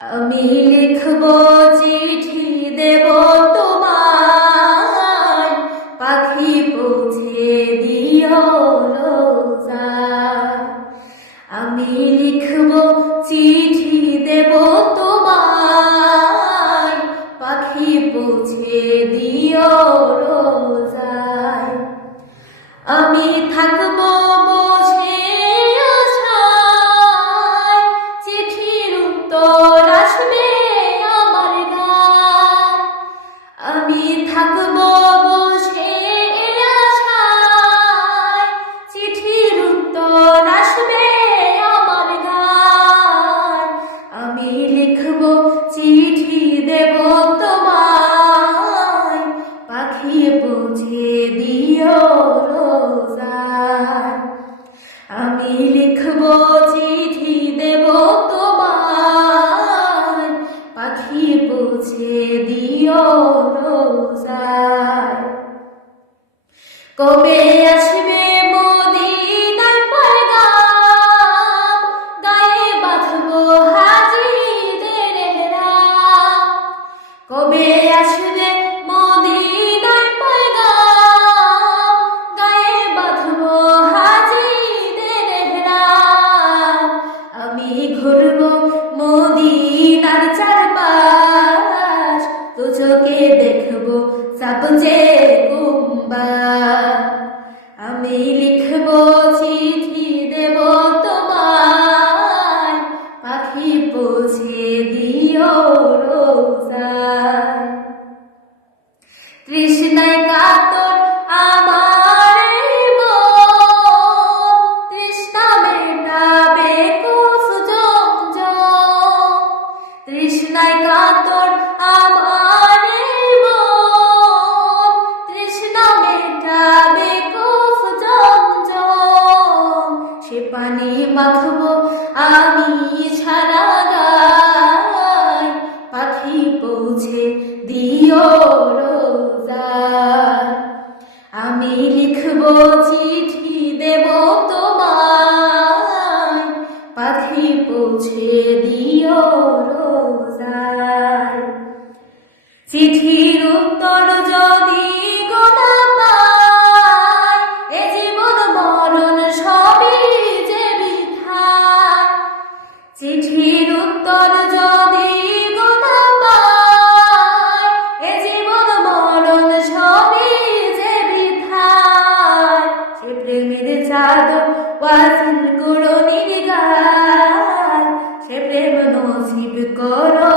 আমি লিখব চিঠি দেব তোমায়, পাখি পৌঁছে দিও রোজায়। আমি লিখব চিঠি দেব তোমায়, পাখি পৌঁছে দিও রোজায়। আমি থাকব বোঝে আশায়, চিঠির উত্তর আসবে আমার গায়। আমি থাকব বোঝে আশায়, চিঠির উত্তর আসবে আমার গায়। আমি লিখব চিঠি দেব তোমায়, পাখি পৌঁছে দিও রোজায়। আমি লিখব চিঠি দেব তোমায়, পাখি পৌঁছে দিও রোজায়। কবে আসবে মদিনার পয়গাম, গায়ে বাঁধব হাজিদের এহরাম। কবে আসবে মদিনার পয়গাম, গায়ে বাঁধব হাজিদের এহরাম। আমি ঘুরব মদিনার চারপাশ, দু চোখে দেখব সবচেয়ে গুম্বা। আমি লিখব চিঠি দেব তোমায়, পাখি পৌঁছে দিও রোজায়। তৃষ্ণায় কাতর আমার এই মন, তৃষ্ণা মেটাবে কুস জমজম। তৃষ্ণায় কাতর আমার এই মন, তৃষ্ণা মেটাবে কুস জমজম। সে পানি মাখব আমি ছাড়া গায়, পাখি পৌঁছে দিও রোজায়। আমি লিখব চিঠি দেব তোমায়, পাখি পৌঁছে দিও রোজায়। চিঠির উত্তর যদি গোনা পাই, এ জীবন মরণ সবই যে বৃথায়। চিঠির উত্তর যদি গোনা পাই, এ জীবন মরণ সবই যে বৃথায়। সে প্রেমের চাদর ওয়াসিল করো নির্গায়, সে প্রেম নসিব করো